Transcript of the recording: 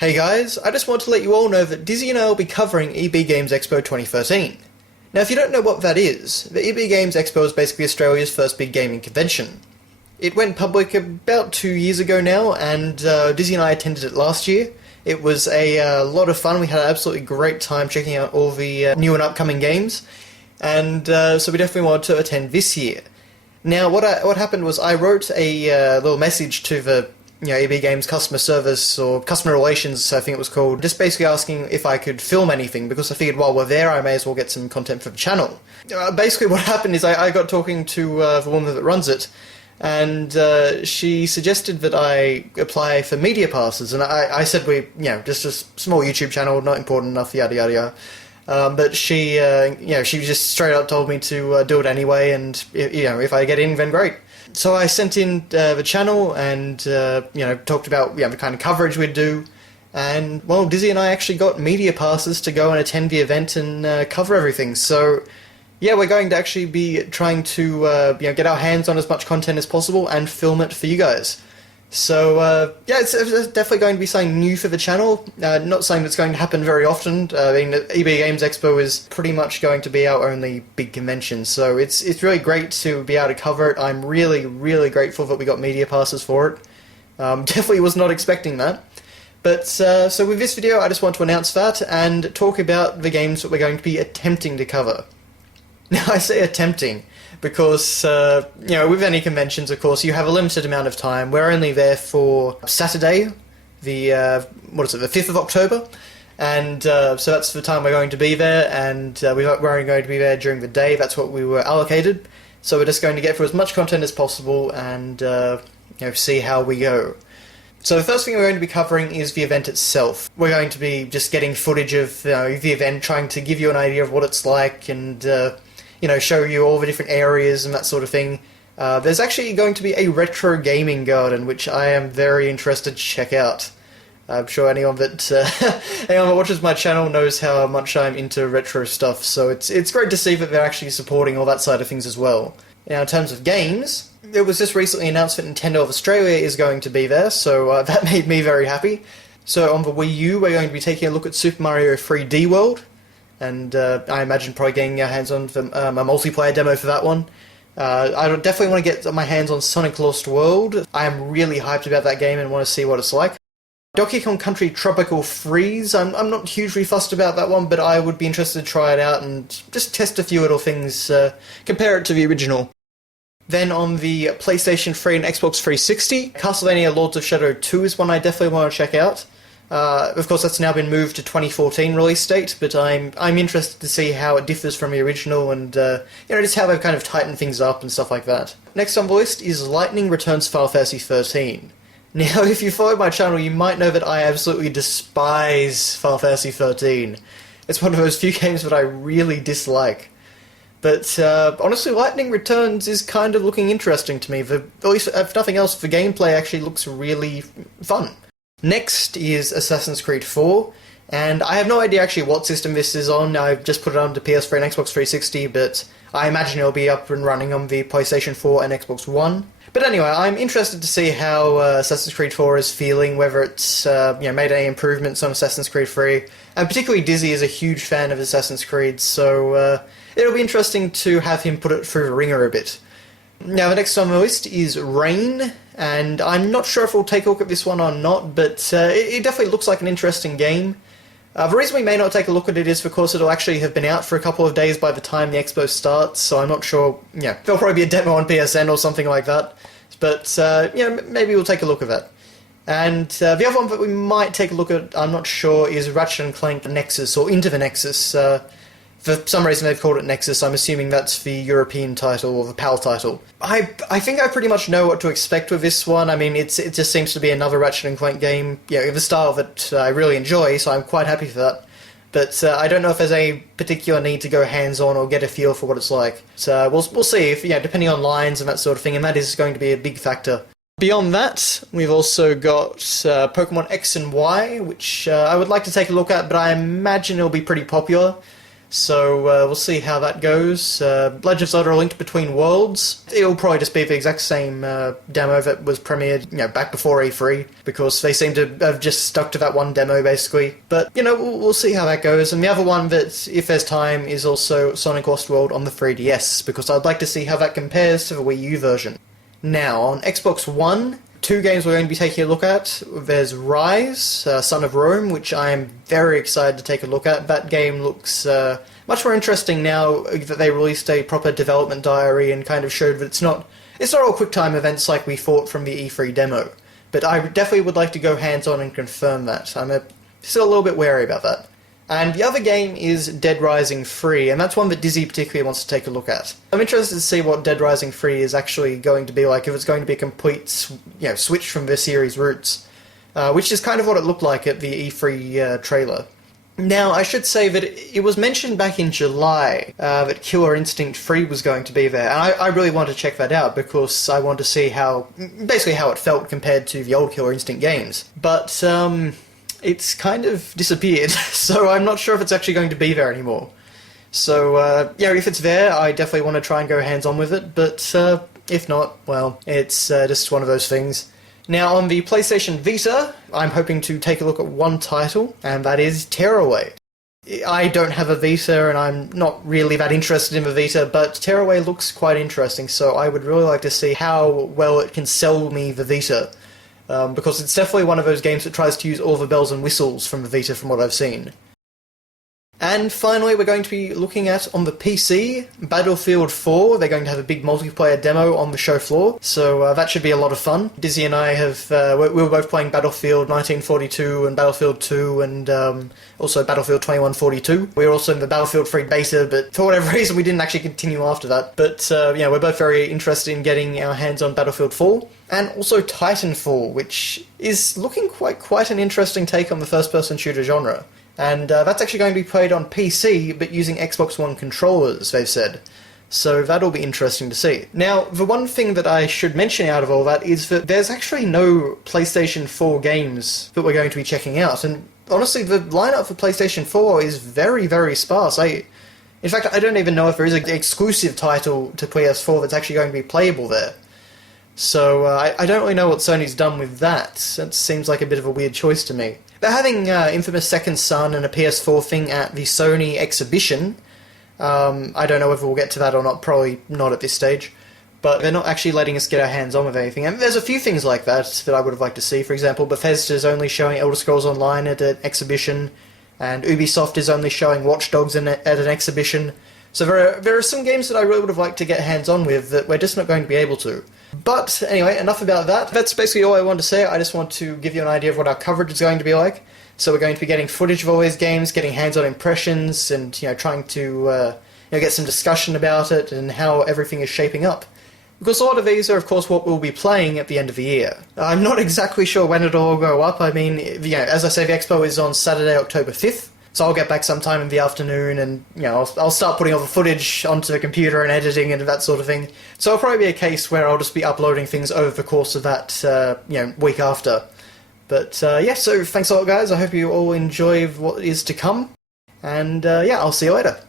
Hey guys, I just want to let you all know that Dizzy and I will be covering EB Games Expo 2013. Now if you don't know what that is, the EB Games Expo is basically Australia's first big gaming convention. It went public about 2 years ago now, and Dizzy and I attended it last year. It was a lot of fun. We had an absolutely great time checking out all the new and upcoming games, and so we definitely wanted to attend this year. Now what happened was I wrote a little message to the EB Games customer service, or customer relations I think it was called, just basically asking if I could film anything, because I figured while we're there I may as well get some content for the channel. Basically what happened is I got talking to the woman that runs it, and she suggested that I apply for media passes, and I said just a small YouTube channel, not important enough, yada yada yada. But she just straight up told me to do it anyway, and if I get in, then great. So I sent in the channel and talked about the kind of coverage we'd do, and well, Dizzy and I actually got media passes to go and attend the event and cover everything. So yeah, we're going to actually be trying to get our hands on as much content as possible and film it for you guys. So yeah, it's definitely going to be something new for the channel. Not something that's going to happen very often. I mean, EB Games Expo is pretty much going to be our only big convention, so it's really great to be able to cover it. I'm really, really grateful that we got media passes for it. Definitely was not expecting that. But so with this video, I just want to announce that and talk about the games that we're going to be attempting to cover. Now, I say attempting because, with any conventions, of course, you have a limited amount of time. We're only there for Saturday, the 5th of October, and so that's the time we're going to be there, and we're only going to be there during the day. That's what we were allocated, so we're just going to get through as much content as possible and, see how we go. So the first thing we're going to be covering is the event itself. We're going to be just getting footage of the event, trying to give you an idea of what it's like, and show you all the different areas and that sort of thing. There's actually going to be a retro gaming garden, which I am very interested to check out. I'm sure anyone that watches my channel knows how much I'm into retro stuff, so it's great to see that they're actually supporting all that side of things as well. Now, in terms of games, it was just recently announced that Nintendo of Australia is going to be there, so that made me very happy. So on the Wii U, we're going to be taking a look at Super Mario 3D World, and I imagine probably getting our hands on a multiplayer demo for that one. I definitely want to get my hands on Sonic Lost World. I am really hyped about that game and want to see what it's like. Donkey Kong Country Tropical Freeze, I'm not hugely fussed about that one, but I would be interested to try it out and just test a few little things, compare it to the original. Then on the PlayStation 3 and Xbox 360, Castlevania Lords of Shadow 2 is one I definitely want to check out. Of course, that's now been moved to 2014 release date, but I'm interested to see how it differs from the original and, just how they've kind of tightened things up and stuff like that. Next on the list is Lightning Returns Final Fantasy XIII. Now, if you follow my channel, you might know that I absolutely despise Final Fantasy XIII. It's one of those few games that I really dislike. But honestly, Lightning Returns is kind of looking interesting to me. At least, if nothing else, the gameplay actually looks really fun. Next is Assassin's Creed 4, and I have no idea actually what system this is on. I've just put it on to PS3 and Xbox 360, but I imagine it'll be up and running on the PlayStation 4 and Xbox One. But anyway, I'm interested to see how Assassin's Creed 4 is feeling, whether it's made any improvements on Assassin's Creed 3, and particularly Dizzy is a huge fan of Assassin's Creed, so it'll be interesting to have him put it through the ringer a bit. Now, the next on the list is Rain, and I'm not sure if we'll take a look at this one or not, but it definitely looks like an interesting game. The reason we may not take a look at it is because it'll actually have been out for a couple of days by the time the expo starts, so I'm not sure, there'll probably be a demo on PSN or something like that, but, maybe we'll take a look at that. And the other one that we might take a look at, I'm not sure, is Ratchet and Clank Nexus, or Into the Nexus. For some reason they've called it Nexus. I'm assuming that's the European title, or the PAL title. I think I pretty much know what to expect with this one. I mean, it just seems to be another Ratchet and Clank game, the style that I really enjoy, so I'm quite happy for that. But I don't know if there's a particular need to go hands-on or get a feel for what it's like. So we'll see, if depending on lines and that sort of thing, and that is going to be a big factor. Beyond that, we've also got Pokemon X and Y, which I would like to take a look at, but I imagine it'll be pretty popular. So we'll see how that goes. Legend of Zelda: A Link Between Worlds. It'll probably just be the exact same demo that was premiered, back before E3, because they seem to have just stuck to that one demo basically. But we'll see how that goes. And the other one that, if there's time, is also Sonic Lost World on the 3DS, because I'd like to see how that compares to the Wii U version. Now on Xbox One, 2 games we're going to be taking a look at. There's Ryse, Son of Rome, which I am very excited to take a look at. That game looks much more interesting now that they released a proper development diary and kind of showed that it's not all quick-time events like we thought from the E3 demo. But I definitely would like to go hands-on and confirm that. I'm still a little bit wary about that. And the other game is Dead Rising 3, and that's one that Dizzy particularly wants to take a look at. I'm interested to see what Dead Rising 3 is actually going to be like, if it's going to be a complete switch from the series' roots, which is kind of what it looked like at the E3 trailer. Now, I should say that it was mentioned back in July that Killer Instinct 3 was going to be there, and I really wanted to check that out because I wanted to see basically how it felt compared to the old Killer Instinct games. But, it's kind of disappeared, so I'm not sure if it's actually going to be there anymore. So, if it's there, I definitely want to try and go hands-on with it, but if not, well, it's just one of those things. Now, on the PlayStation Vita, I'm hoping to take a look at one title, and that is Tearaway. I don't have a Vita, and I'm not really that interested in the Vita, but Tearaway looks quite interesting, so I would really like to see how well it can sell me the Vita. Because it's definitely one of those games that tries to use all the bells and whistles from the Vita from what I've seen. And finally, we're going to be looking at, on the PC, Battlefield 4. They're going to have a big multiplayer demo on the show floor, so that should be a lot of fun. Dizzy and I we were both playing Battlefield 1942 and Battlefield 2 and also Battlefield 2142. We were also in the Battlefield 3 beta, but for whatever reason we didn't actually continue after that. But we're both very interested in getting our hands on Battlefield 4. And also Titanfall, which is looking quite an interesting take on the first-person shooter genre. And that's actually going to be played on PC, but using Xbox One controllers, they've said. So that'll be interesting to see. Now, the one thing that I should mention out of all that is that there's actually no PlayStation 4 games that we're going to be checking out. And honestly, the lineup for PlayStation 4 is very, very sparse. In fact, I don't even know if there is an exclusive title to PS4 that's actually going to be playable there. So I don't really know what Sony's done with that. That seems like a bit of a weird choice to me. They're having Infamous Second Son and a PS4 thing at the Sony exhibition. I don't know whether we'll get to that or not, probably not at this stage. But they're not actually letting us get our hands on with anything. And there's a few things like that I would have liked to see. For example, Bethesda's only showing Elder Scrolls Online at an exhibition, and Ubisoft is only showing Watch Dogs at an exhibition. So there are some games that I really would have liked to get hands on with that we're just not going to be able to. But anyway, enough about that. That's basically all I wanted to say. I just want to give you an idea of what our coverage is going to be like. So we're going to be getting footage of all these games, getting hands-on impressions, and trying to get some discussion about it and how everything is shaping up. Because a lot of these are, of course, what we'll be playing at the end of the year. I'm not exactly sure when it'll all go up. I mean, as I say, the expo is on Saturday, October 5th. So I'll get back sometime in the afternoon and, I'll start putting all the footage onto the computer and editing and that sort of thing. So it'll probably be a case where I'll just be uploading things over the course of that, week after. But, so thanks a lot, guys. I hope you all enjoy what is to come. And, I'll see you later.